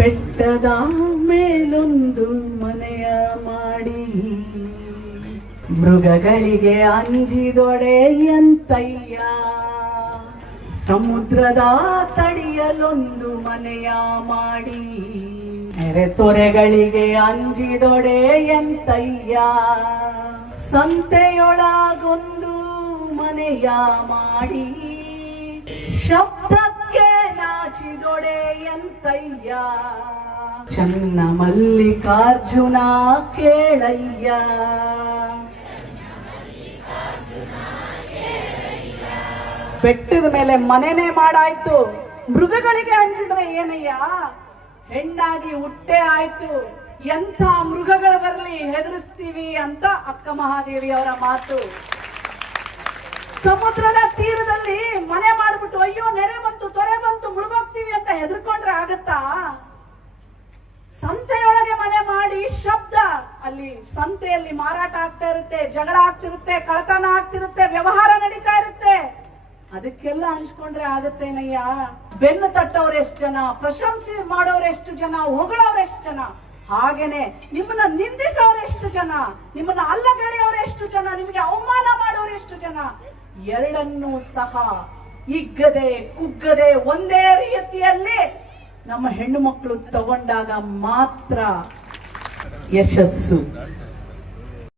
ಬೆಟ್ಟದ ಮೇಲೊಂದು ಮನೆಯ ಮಾಡಿ ಮೃಗಗಳಿಗೆ ಅಂಜಿದೊಡೆಯಂತಯ್ಯ. ಸಮುದ್ರದ ತಡಿಯಲೊಂದು ಮನೆಯ ಮಾಡಿ ನೆರೆ ತೊರೆಗಳಿಗೆ ಅಂಜಿದೊಡೆಯಂತಯ್ಯ. ಸಂತೆಯೊಳಗೊಂದು ಮನೆಯ ಮಾಡಿ ಶಬ್ದಕ್ಕೆ ನಾಚಿದೊಡೆಯಂತಯ್ಯ. ಚನ್ನ ಮಲ್ಲಿಕಾರ್ಜುನ ಕೇಳಯ್ಯ. ಬೆಟ್ಟದ ಮೇಲೆ ಮನೆನೇ ಮಾಡಾಯ್ತು, ಮೃಗಗಳಿಗೆ ಅಂಜಿದ್ರೆ ಏನಯ್ಯ, ಹೆಣ್ಣಾಗಿ ಹುಟ್ಟೆ ಆಯ್ತು, ಎಂಥ ಮೃಗಗಳು ಬರಲಿ ಹೆದರಿಸ್ತೀವಿ ಅಂತ ಅಕ್ಕ ಮಹಾದೇವಿ ಅವರ ಮಾತು. ಸಮುದ್ರದ ತೀರದಲ್ಲಿ ಮನೆ ಮಾಡ್ಬಿಟ್ಟು ಅಯ್ಯೋ ನೆರೆ ಬಂತು ತೊರೆ ಬಂತು ಮುಳುಗೋಗ್ತೀವಿ ಅಂತ ಹೆದರ್ಕೊಂಡ್ರೆ ಆಗತ್ತಾ? ಸಂತೆಯೊಳಗೆ ಮನೆ ಮಾಡಿ ಶಬ್ದ, ಅಲ್ಲಿ ಸಂತೆಯಲ್ಲಿ ಮಾರಾಟ ಆಗ್ತಾ ಇರುತ್ತೆ, ಜಗಳ ಆಗ್ತಿರುತ್ತೆ, ಕಳತನ ಆಗ್ತಿರುತ್ತೆ, ವ್ಯವಹಾರ ನಡೀತಾ ಇರುತ್ತೆ. ಅದಕ್ಕೆಲ್ಲ ಹಂಚ್ಕೊಂಡ್ರೆ ಆಗತ್ತೇನಯ್ಯ? ಬೆನ್ನು ತಟ್ಟವ್ರು ಎಷ್ಟು ಜನ, ಪ್ರಶಂಸೆ ಮಾಡೋರು ಎಷ್ಟು ಜನ, ಹೊಗಳವ್ರು ಎಷ್ಟು ಜನ, ಹಾಗೇನೆ ನಿಮ್ಮನ್ನ ನಿಂದಿಸೋರು ಎಷ್ಟು ಜನ, ನಿಮ್ಮನ್ನ ಅಲ್ಲಗಳೆಯೋರು ಎಷ್ಟು ಜನ, ನಿಮಗೆ ಅವಮಾನ ಮಾಡೋರು ಎಷ್ಟು ಜನ. ಎರಡನ್ನೂ ಸಹ ಹಿಗ್ಗದೆ ಕುಗ್ಗದೆ ಒಂದೇ ರೀತಿಯಲ್ಲಿ ನಮ್ಮ ಹೆಣ್ಣು ಮಕ್ಕಳು ತಗೊಂಡಾಗ ಮಾತ್ರ ಯಶಸ್ಸು.